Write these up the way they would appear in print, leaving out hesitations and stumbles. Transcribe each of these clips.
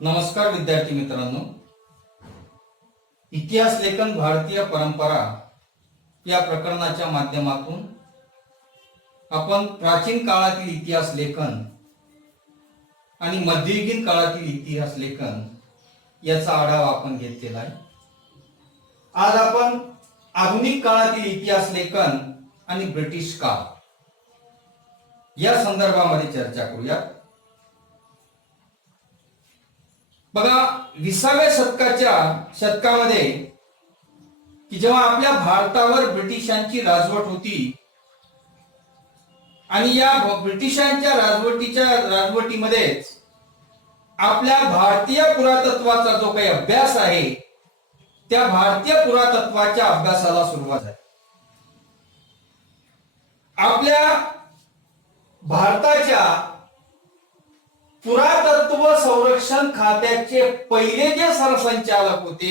नमस्कार विद्यार्थी मित्रांनो, इतिहास लेखन भारतीय परंपरा या प्रकरणाच्या माध्यमातून आपण प्राचीन काळातील इतिहास लेखन आणि मध्ययुगीन काळातील इतिहास लेखन याचा आढावा आपण घेतलेला आहे। आज आपण आधुनिक काळातील इतिहास लेखन आणि ब्रिटिश काळ या संदर्भामध्ये चर्चा करूया। बघा, 20व्या शतकामध्ये की जेव्हा आपल्या भारतावर ब्रिटिशांची राजवट होती आणि या ब्रिटिशांच्या राजवटीमध्येच आपल्या भारतीय पुरातत्वाचा जो काही अभ्यास आहे त्या भारतीय पुरातत्वाच्या अभ्यासाला सुरुवात झाली। आपल्या भारताच्या पुरातत्व संरक्षण खात्याचे पहिले जे सरसंचालक होते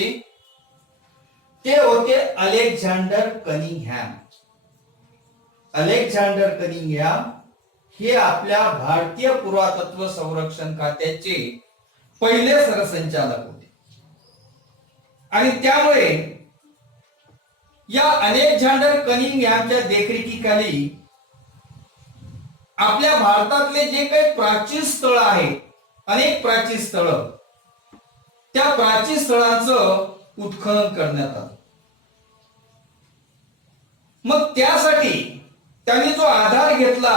ते होते अलेक्झांडर कनिंगहॅम। अलेक्झांडर कनिंगहॅम हे आपल्या भारतीय पुरातत्व संरक्षण खात्याचे पहिले सरसंचालक होते आणि त्यामुळे या अलेक्झांडर कनिंगहॅमच्या देखरेखीखाली आपल्या भारतातले जे काही प्राचीन स्थळ आहे, अनेक प्राचीन स्थळ, त्या प्राचीन स्थळांचं उत्खनन करण्यात आलं। मग त्यासाठी त्यांनी जो आधार घेतला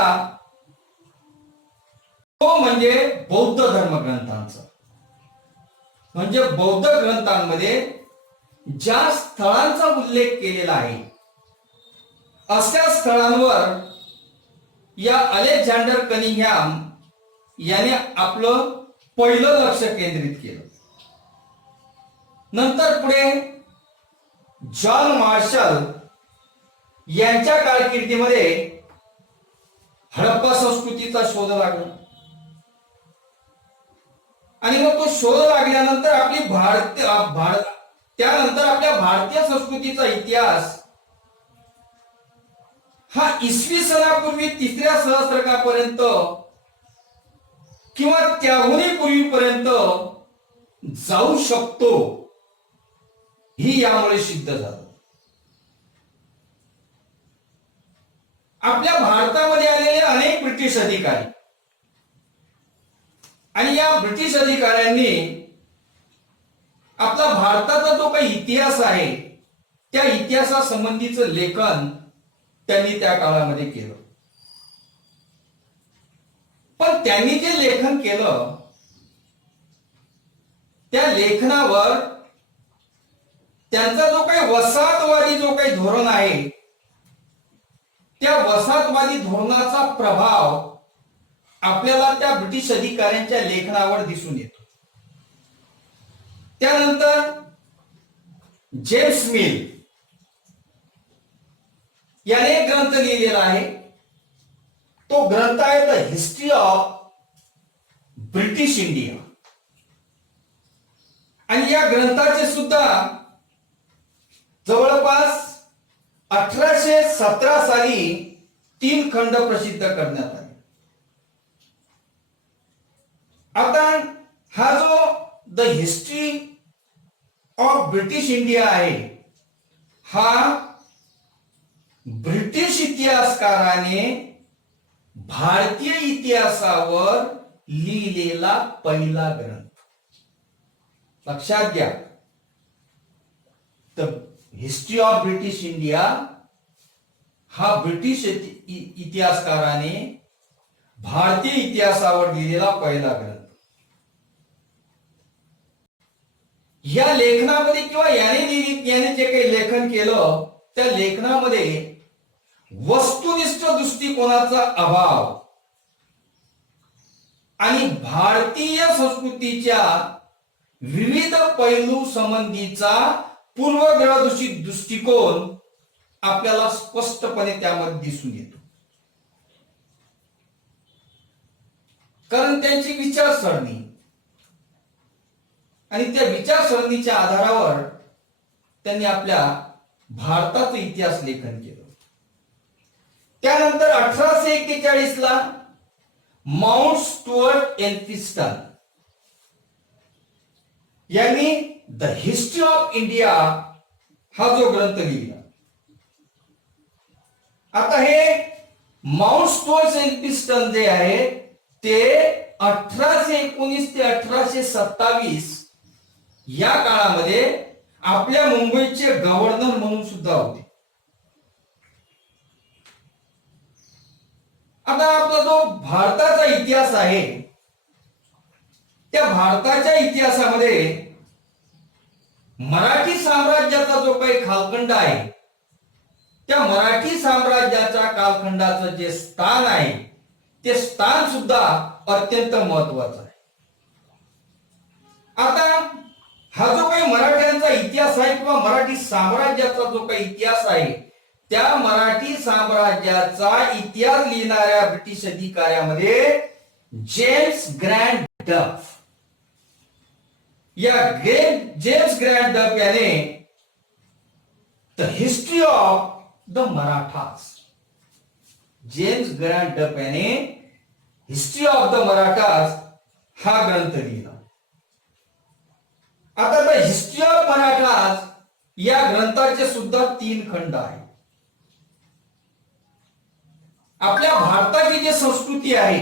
तो म्हणजे बौद्ध धर्मग्रंथांचा। म्हणजे बौद्ध ग्रंथांमध्ये ज्या स्थळांचा उल्लेख केलेला आहे अशा स्थळांवर या अलेक्झांडर कनिंगहॅम याने आपलं पहिलं लक्ष केंद्रित केलं। नंतर पुढे जॉन मार्शल यांच्या कारकिर्दीमध्ये हडप्पा संस्कृतीचा शोध लागला आणि मग तो शोध लागल्यानंतर त्यानंतर आपल्या भारतीय संस्कृतीचा इतिहास हा इसवी सनापूर्वी 3ऱ्या सहस्त्रकापर्यंत किंवा त्याहूनही पूर्वीपर्यंत जाऊ शकतो ही यामुळे सिद्ध झालं। आपल्या भारतामध्ये आलेले अनेक ब्रिटिश अधिकारी आणि या ब्रिटिश अधिकाऱ्यांनी आपला भारताचा जो काही इतिहास आहे त्या इतिहासासंबंधीचं लेखन त्यांनी त्या काळामध्ये केलं। पण त्यांनी जे लेखन केलं त्या लेखनावर त्यांचा जो काही वसाहतवादी जो काही धोरण आहे त्या वसाहतवादी धोरणाचा प्रभाव आपल्याला त्या ब्रिटिश अधिकाऱ्यांच्या लेखनावर दिसून येतो। त्यानंतर जेम्स मिल याने ग्रंथ लिहिलेला आहे, तो ग्रंथ आहे the history of British India आणि या ग्रंथाचे सुद्धा जवळपास 1817 साली 3 खंड प्रसिद्ध करण्यात आले। आता हा जो the history of British India आहे हा ब्रिटिश इतिहासकाराने भारतीय इतिहासावर लिहिलेला पहिला ग्रंथ। लक्षात घ्या, the history of British India हा ब्रिटिश इतिहासकाराने भारतीय इतिहासावर लिहिलेला पहिला ग्रंथ। या लेखनामध्ये किंवा याने जे काही लेखन केलं त्या लेखनामध्ये वस्तुनिष्ठ दृष्टिकोनाचा अभाव आणि भारतीय संस्कृतीच्या विविध पैलू संबंधीचा पूर्वग्रहदूषित दृष्टिकोन आपल्याला स्पष्टपणे त्यामध्ये दिसून येतो। कारण त्यांची विचारसरणी आणि त्या विचारसरणीच्या आधारावर त्यांनी आपल्या भारताचं इतिहास लेखन केलं। त्यानंतर 1841 ला माउंट स्टुअर्ट एल्फिन्स्टन यांनी द हिस्ट्री ऑफ इंडिया हा जो ग्रंथ लिहिला. आता हे माउंट स्टोअर्स एल्फिन्स्टन जे आहे ते 1819 ते 1827 या काळामध्ये आपल्या मुंबईचे गव्हर्नर म्हणून सुद्धा होते. आता आपला जो भारताचा इतिहास आहे त्या भारताच्या इतिहासामध्ये मराठी साम्राज्याचा जो काही कालखंड आहे त्या मराठी साम्राज्याच्या कालखंडाचं जे स्थान आहे ते स्थान सुद्धा अत्यंत महत्वाचं आहे. आता हा जो काही मराठ्यांचा इतिहास आहे किंवा मराठी साम्राज्याचा जो काही इतिहास आहे त्या मराठी साम्राज्याचा इतिहास लिहिणाऱ्या ब्रिटिश अधिकाऱ्यामध्ये जेम्स ग्रँड डफ जेम्स ग्रँड डफ याने the history of the Marathas James grand डफ याने हिस्ट्री ऑफ द मराठास हा ग्रंथ लिहिला. आता द हिस्ट्री ऑफ मराठास या ग्रंथाचे सुद्धा 3 खंड आहेत. आपल्या भारताची जी संस्कृती आहे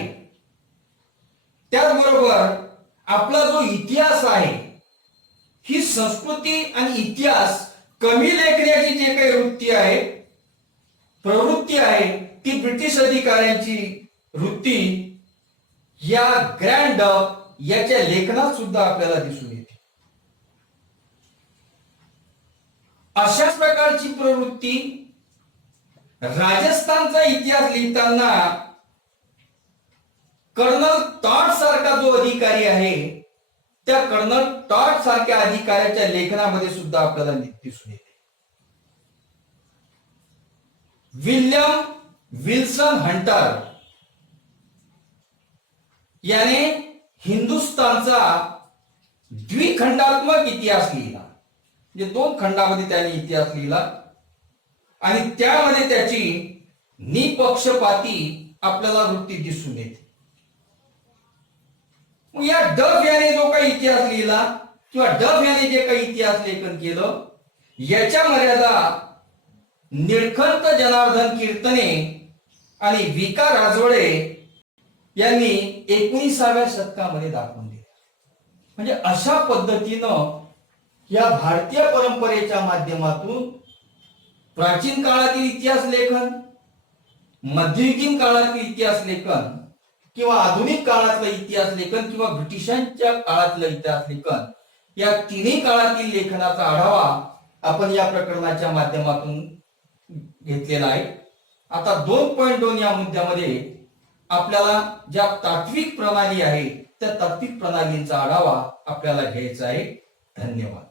त्याचबरोबर आपला जो इतिहास आहे ही संस्कृती आणि इतिहास कमी लेखण्याची जे काही वृत्ती आहे प्रवृत्ती आहे ती ब्रिटिश अधिकाऱ्यांची वृत्ती या ग्रँड डफ याच्या लेखनात सुद्धा आपल्याला दिसून येते. अशाच प्रकारची प्रवृत्ती राजस्थानचा इतिहास लिहिताना कर्नल टॉड सारखा जो अधिकारी आहे त्या कर्नल टॉड सारख्या अधिकाऱ्याच्या लेखनामध्ये सुद्धा आपल्याला दिसून येते. विल्यम विल्सन हंटर याने हिंदुस्थानचा द्विखंडात्मक इतिहास लिहिला. म्हणजे 2 खंडामध्ये त्याने इतिहास लिहिला आणि त्यामध्ये त्याची निपक्षपाती आपल्याला वृत्ती दिसून येते. मग या डफ याने जो काही इतिहास लिहिला किंवा डफ याने जे काही इतिहास लेखन केलं याच्या मर्यादा निळकंठ जनार्दन कीर्तने आणि विका राजवाडे यांनी 19व्या शतकामध्ये दाखवून दिल्या. म्हणजे अशा पद्धतीनं या भारतीय परंपरेच्या माध्यमातून प्राचीन काळातील इतिहास लेखन, मध्ययुगीन काळातील इतिहास लेखन किंवा आधुनिक काळातलं इतिहास लेखन किंवा ब्रिटिशांच्या काळातलं इतिहास लेखन या तिन्ही काळातील लेखनाचा आढावा आपण या प्रकरणाच्या माध्यमातून घेतलेला आहे. आता 2.2 या मुद्द्यामध्ये आपल्याला ज्या तात्विक प्रणाली आहे त्या तात्विक प्रणालींचा आढावा आपल्याला घ्यायचा आहे. धन्यवाद.